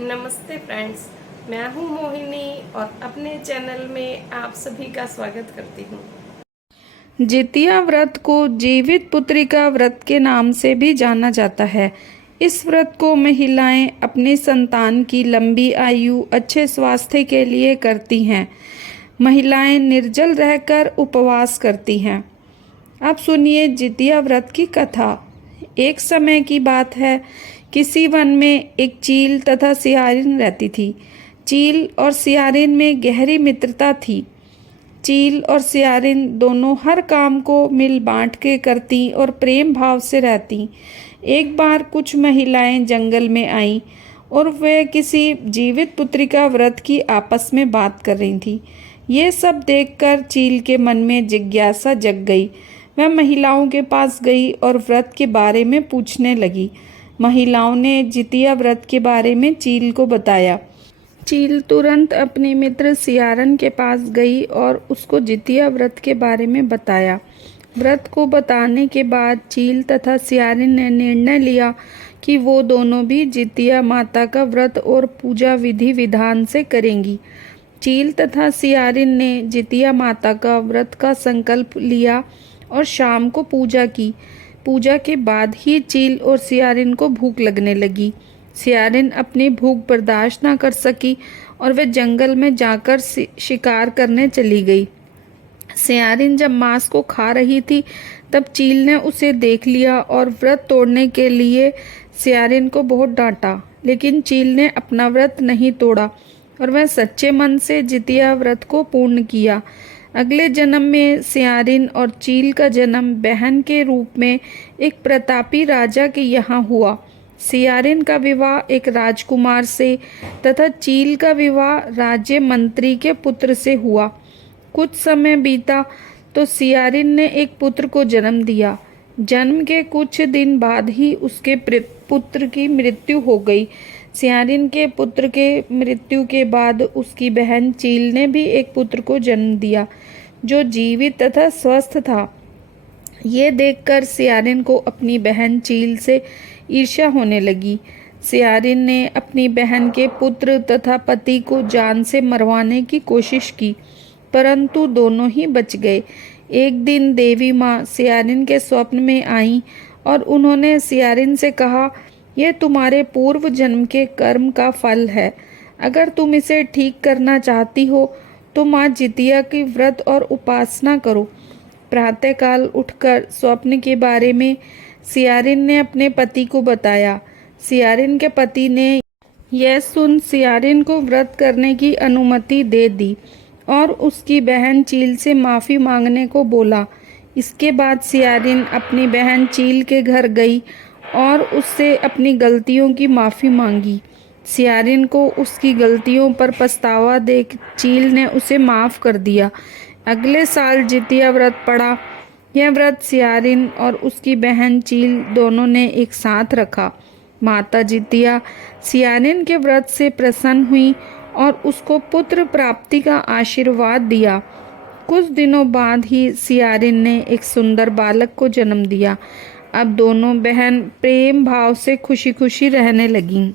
नमस्ते फ्रेंड्स, मैं हूं मोहिनी और अपने चैनल में आप सभी का स्वागत करती हूं। जितिया व्रत को जीवित पुत्रिका व्रत के नाम से भी जाना जाता है। इस व्रत को महिलाएं अपनी संतान की लंबी आयु, अच्छे स्वास्थ्य के लिए करती हैं। महिलाएं निर्जल रहकर उपवास करती हैं। अब सुनिए जितिया व्रत की कथा। एक समय की बात है, किसी वन में एक चील तथा सियारिन रहती थी। चील और सियारिन में गहरी मित्रता थी। चील और सियारिन दोनों हर काम को मिल बांट के करती और प्रेम भाव से रहती। एक बार कुछ महिलाएं जंगल में आईं और वे किसी जीवित पुत्रिका व्रत की आपस में बात कर रही थीं। ये सब देखकर चील के मन में जिज्ञासा जग गई। वह महिलाओं के पास गई और व्रत के बारे में पूछने लगी। महिलाओं ने जितिया व्रत के बारे में चील को बताया। चील तुरंत अपने मित्र सियारन के पास गई और उसको जितिया व्रत के बारे में बताया। व्रत को बताने के बाद चील तथा सियारिन ने निर्णय लिया कि वो दोनों भी जितिया माता का व्रत और पूजा विधि विधान से करेंगी। चील तथा सियारिन ने जितिया माता का व्रत का संकल्प लिया और शाम को पूजा की। पूजा के बाद ही चील और सियारिन को भूख लगने लगी। सियारिन अपनी भूख बर्दाश्त न कर सकी और वे जंगल में जाकर शिकार करने चली गई। सियारिन जब मांस को खा रही थी तब चील ने उसे देख लिया और व्रत तोड़ने के लिए सियारिन को बहुत डांटा, लेकिन चील ने अपना व्रत नहीं तोड़ा और वह सच्चे मन से जितिया व्रत को पूर्ण किया। अगले जन्म में सियारिन और चील का जन्म बहन के रूप में एक प्रतापी राजा के यहाँ हुआ। सियारिन का विवाह एक राजकुमार से तथा चील का विवाह राज्य मंत्री के पुत्र से हुआ। कुछ समय बीता तो सियारिन ने एक पुत्र को जन्म दिया। जन्म के कुछ दिन बाद ही उसके पुत्र की मृत्यु हो गई। सियारिन के पुत्र के मृत्यु के बाद उसकी बहन चील ने भी एक पुत्र को जन्म दिया जो जीवित तथा स्वस्थ था। ये देखकर सियारिन को अपनी बहन चील से ईर्ष्या होने लगी। सियारिन ने अपनी बहन के पुत्र तथा पति को जान से मरवाने की कोशिश की, परंतु दोनों ही बच गए। एक दिन देवी माँ सियारिन के स्वप्न में आईं और उन्होंने सियारिन से कहा, यह तुम्हारे पूर्व जन्म के कर्म का फल है। अगर तुम इसे ठीक करना चाहती हो तो माँ जितिया की व्रत और उपासना करो। प्रातःकाल उठकर स्वप्न के बारे में सियारिन ने अपने पति को बताया। सियारिन के पति ने यह सुन सियारिन को व्रत करने की अनुमति दे दी और उसकी बहन चील से माफ़ी मांगने को बोला। इसके बाद सियारिन अपनी बहन चील के घर गई और उससे अपनी गलतियों की माफ़ी मांगी। सियारिन को उसकी गलतियों पर पछतावा देख चील ने उसे माफ़ कर दिया। अगले साल जितिया व्रत पड़ा। यह व्रत सियारिन और उसकी बहन चील दोनों ने एक साथ रखा। माता जितिया सियारिन के व्रत से प्रसन्न हुई और उसको पुत्र प्राप्ति का आशीर्वाद दिया। कुछ दिनों बाद ही सियारिन ने एक सुंदर बालक को जन्म दिया। अब दोनों बहन प्रेम भाव से खुशी खुशी रहने लगीं।